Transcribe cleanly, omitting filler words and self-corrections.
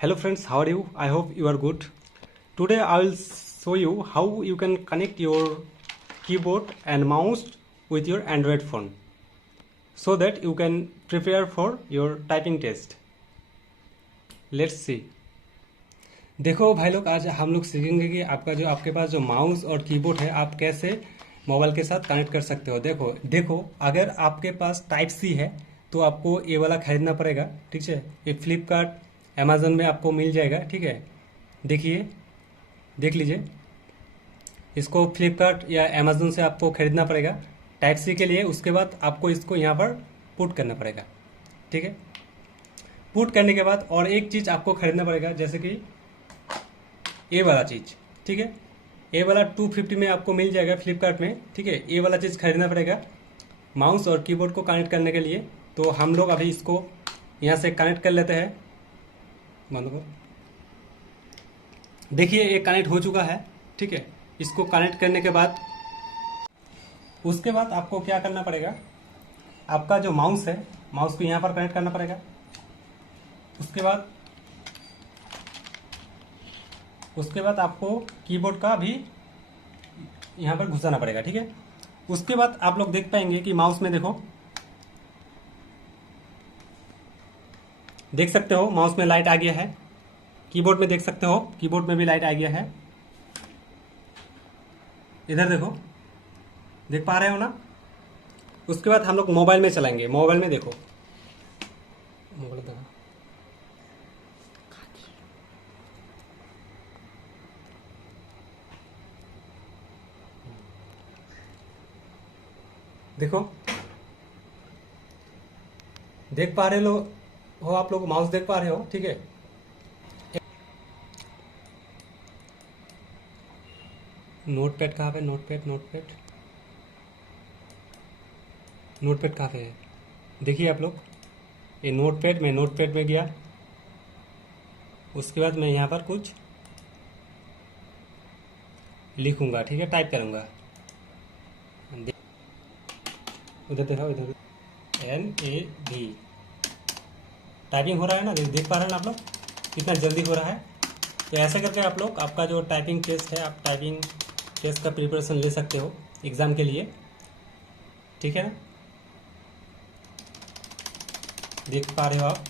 Hello friends, how are you? I hope you are good. Today I will show you how you can connect your keyboard and mouse with your Android phone so that you can prepare for your typing test. Let's see. देखो भाई लोग, आज हम लोग सीखेंगे कि आपके पास जो माउस और कीबोर्ड है आप कैसे मोबाइल के साथ कनेक्ट कर सकते हो। देखो अगर आपके पास टाइप सी है तो आपको ये वाला खरीदना पड़ेगा, ठीक है। ये फ्लिपकार्ट अमेजन में आपको मिल जाएगा, ठीक है। देखिए, देख लीजिए, इसको फ्लिपकार्ट या अमेजन से आपको खरीदना पड़ेगा टाइप सी के लिए। उसके बाद आपको इसको यहाँ पर पुट करना पड़ेगा, ठीक है। पुट करने के बाद और एक चीज़ आपको खरीदना पड़ेगा, जैसे कि ये वाला चीज़, ठीक है। ये वाला 250 में आपको मिल जाएगा फ्लिपकार्ट में, ठीक है। ये वाला चीज़ खरीदना पड़ेगा माउस और कीबोर्ड को कनेक्ट करने के लिए। तो हम लोग अभी इसको यहाँ से कनेक्ट कर लेते हैं। बंद करो। देखिए ये कनेक्ट हो चुका है, ठीक है। इसको कनेक्ट करने के बाद उसके बाद आपको क्या करना पड़ेगा, आपका जो माउस है माउस को यहाँ पर कनेक्ट करना पड़ेगा। उसके बाद आपको कीबोर्ड का भी यहाँ पर घुसाना पड़ेगा, ठीक है। उसके बाद आप लोग देख पाएंगे कि माउस में देख सकते हो माउस में लाइट आ गया है। कीबोर्ड में देख सकते हो, कीबोर्ड में भी लाइट आ गया है। इधर देखो, देख पा रहे हो ना। उसके बाद हम लोग मोबाइल में चलाएंगे। मोबाइल में देखो, मोबाइल देखो, देखो देख पा रहे हो आप लोग, माउस देख पा रहे हो, ठीक है। नोटपैड कहाँ पे? नोटपैड कहाँ पे है? देखिए आप लोग, ये नोटपैड में गया। उसके बाद मैं यहाँ पर कुछ लिखूंगा, ठीक है, टाइप करूंगा। उधर देखो, इधर NAV टाइपिंग हो रहा है ना, देख पा रहे हैं ना आप लोग कितना जल्दी हो रहा है। तो ऐसे करके आप लोग आपका जो टाइपिंग टेस्ट है, आप टाइपिंग टेस्ट का प्रिपरेशन ले सकते हो एग्ज़ाम के लिए, ठीक है ना। देख पा रहे हो आप।